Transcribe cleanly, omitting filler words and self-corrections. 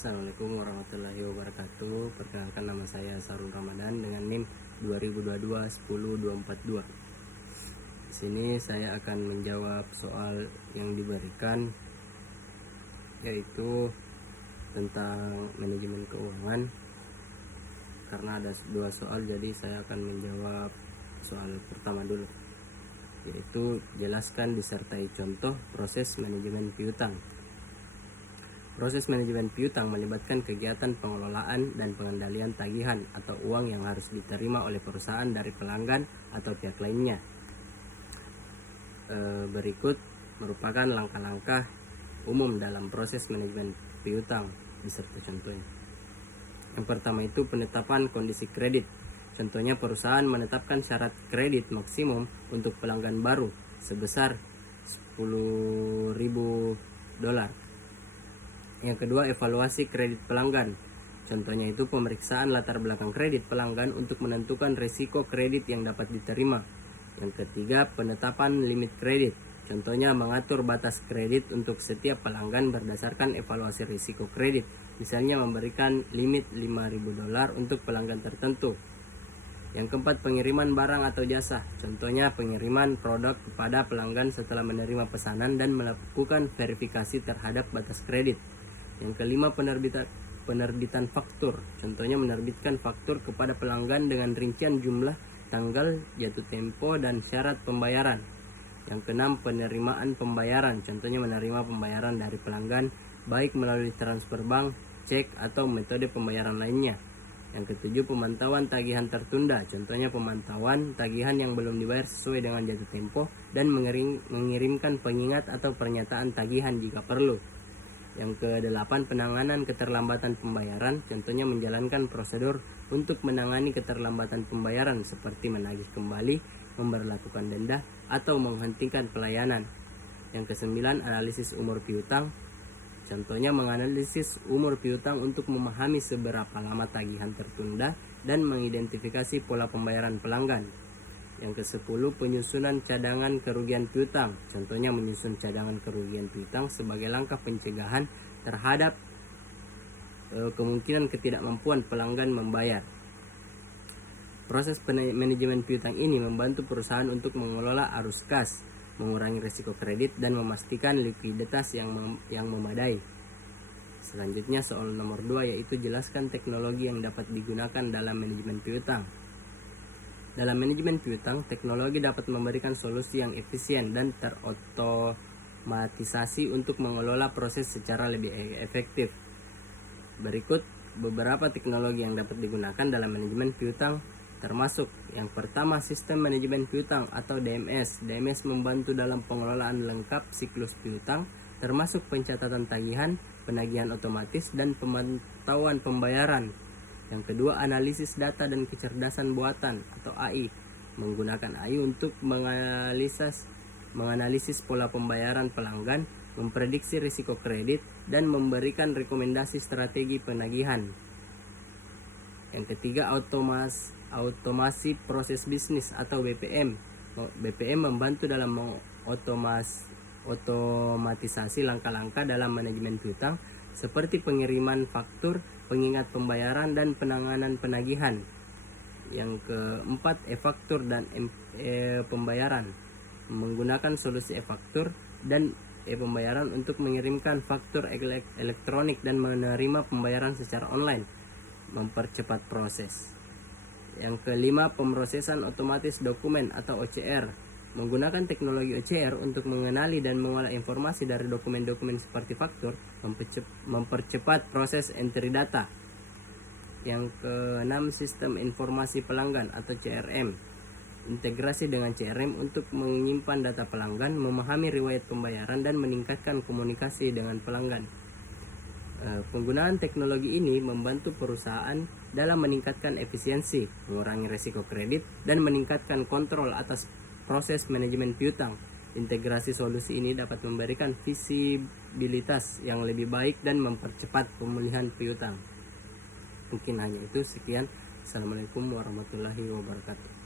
Assalamualaikum warahmatullahi wabarakatuh. Perkenalkan, nama saya Sarul Ramadan dengan NIM 2022-10242. Di sini saya akan menjawab soal yang diberikan, yaitu tentang manajemen keuangan. Karena ada dua soal, jadi saya akan menjawab soal pertama dulu, yaitu jelaskan disertai contoh proses manajemen piutang. Proses manajemen piutang melibatkan kegiatan pengelolaan dan pengendalian tagihan atau uang yang harus diterima oleh perusahaan dari pelanggan atau pihak lainnya. Berikut merupakan langkah-langkah umum dalam proses manajemen piutang beserta contohnya. Yang pertama itu penetapan kondisi kredit. Contohnya, perusahaan menetapkan syarat kredit maksimum untuk pelanggan baru sebesar $10.000. Yang kedua, evaluasi kredit pelanggan. Contohnya itu pemeriksaan latar belakang kredit pelanggan untuk menentukan risiko kredit yang dapat diterima. Yang ketiga, penetapan limit kredit. Contohnya mengatur batas kredit untuk setiap pelanggan berdasarkan evaluasi risiko kredit. Misalnya memberikan limit $5.000 untuk pelanggan tertentu. Yang keempat, pengiriman barang atau jasa. Contohnya pengiriman produk kepada pelanggan setelah menerima pesanan dan melakukan verifikasi terhadap batas kredit. Yang kelima, penerbitan faktur. Contohnya menerbitkan faktur kepada pelanggan dengan rincian jumlah, tanggal, jatuh tempo, dan syarat pembayaran. Yang keenam, penerimaan pembayaran. Contohnya menerima pembayaran dari pelanggan baik melalui transfer bank, cek, atau metode pembayaran lainnya. Yang ketujuh, pemantauan tagihan tertunda. Contohnya pemantauan tagihan yang belum dibayar sesuai dengan jatuh tempo dan mengirimkan pengingat atau pernyataan tagihan jika perlu. Yang kedelapan, penanganan keterlambatan pembayaran. Contohnya menjalankan prosedur untuk menangani keterlambatan pembayaran seperti menagih kembali, memberlakukan denda, atau menghentikan pelayanan. Yang kesembilan, analisis umur piutang. Contohnya menganalisis umur piutang untuk memahami seberapa lama tagihan tertunda dan mengidentifikasi pola pembayaran pelanggan. Yang ke-10, penyusunan cadangan kerugian piutang. Contohnya menyusun cadangan kerugian piutang sebagai langkah pencegahan terhadap kemungkinan ketidakmampuan pelanggan membayar. Proses manajemen piutang ini membantu perusahaan untuk mengelola arus kas, mengurangi risiko kredit, dan memastikan likuiditas yang memadai. Selanjutnya soal nomor 2, yaitu jelaskan teknologi yang dapat digunakan dalam manajemen piutang. Dalam manajemen piutang, teknologi dapat memberikan solusi yang efisien dan terotomatisasi untuk mengelola proses secara lebih efektif. Berikut beberapa teknologi yang dapat digunakan dalam manajemen piutang, termasuk yang pertama, sistem manajemen piutang atau DMS. DMS membantu dalam pengelolaan lengkap siklus piutang, termasuk pencatatan tagihan, penagihan otomatis, dan pemantauan pembayaran. Yang kedua, analisis data dan kecerdasan buatan atau AI. Menggunakan AI untuk menganalisis pola pembayaran pelanggan, memprediksi risiko kredit, dan memberikan rekomendasi strategi penagihan. Yang ketiga, otomasi proses bisnis atau BPM. BPM membantu dalam otomatisasi langkah-langkah dalam manajemen piutang seperti pengiriman faktur, pengingat pembayaran, dan penanganan penagihan. Yang keempat, e-faktur dan pembayaran. Menggunakan solusi e-faktur dan e-pembayaran untuk mengirimkan faktur elektronik dan menerima pembayaran secara online, mempercepat proses. Yang kelima, pemrosesan otomatis dokumen atau OCR. Menggunakan teknologi OCR untuk mengenali dan mengolah informasi dari dokumen-dokumen seperti faktur, mempercepat proses entry data. Yang keenam, sistem informasi pelanggan atau CRM. Integrasi dengan CRM untuk menyimpan data pelanggan, memahami riwayat pembayaran, dan meningkatkan komunikasi dengan pelanggan. Penggunaan teknologi ini membantu perusahaan dalam meningkatkan efisiensi, mengurangi risiko kredit, dan meningkatkan kontrol atas proses manajemen piutang. Integrasi solusi ini dapat memberikan visibilitas yang lebih baik dan mempercepat pemulihan piutang. Mungkin hanya itu, sekian. Assalamualaikum warahmatullahi wabarakatuh.